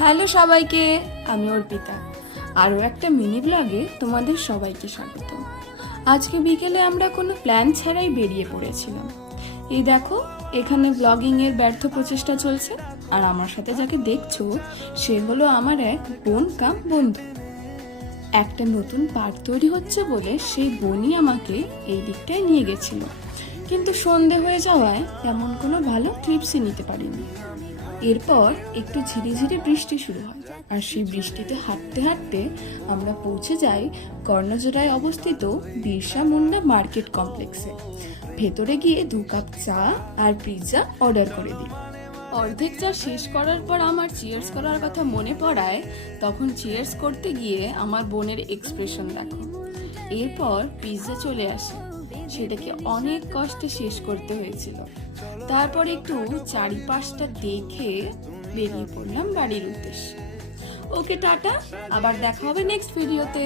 Hello সবাইকে, আমি অর্পিতা। আরও একটা মিনি ব্লগে তোমাদের সবাইকে স্বাগত। আজকে বিকেলে আমরা কোনো প্ল্যান ছাড়াই বেরিয়ে পড়েছিলাম। এই দেখো, এখানে ব্লগিংয়ের ব্যর্থ প্রচেষ্টা চলছে, আর আমার সাথে যাকে দেখছো সে হলো আমার এক বোন কাম বন্ধু। একটা নতুন পার্ক তৈরি হচ্ছে বলে সেই বোনই আমাকে এই দিকটায় নিয়ে গেছিল, কিন্তু সন্ধে হয়ে যাওয়ায় তেমন কোনো ভালো ক্লিপসই নিতে পারিনি। এরপর একটু ঝিরিঝিরি বৃষ্টি শুরু হয়, আর সেই বৃষ্টিতে হাঁটতে হাঁটতে আমরা পৌঁছে যাই কর্ণজোড়ায় অবস্থিত বিরসা মুন্ডা মার্কেট কমপ্লেক্সে। ভেতরে গিয়ে 2 কাপ চা আর পিৎজা অর্ডার করে দিই। অর্ধেক চা শেষ করার পর আমার চিয়ার্স করার কথা মনে পড়ায়, তখন চিয়ার্স করতে গিয়ে আমার বোনের এক্সপ্রেশন দেখো। এরপর পিৎজা চলে আসে, সেটাকে অনেক কষ্টে শেষ করতে হয়েছিল। তারপর একটু চারিপাশটা দেখে বেরিয়ে পড়লাম বাড়ির উদ্দেশ্যে। ওকে, টাটা, আবার দেখা হবে নেক্সট ভিডিওতে।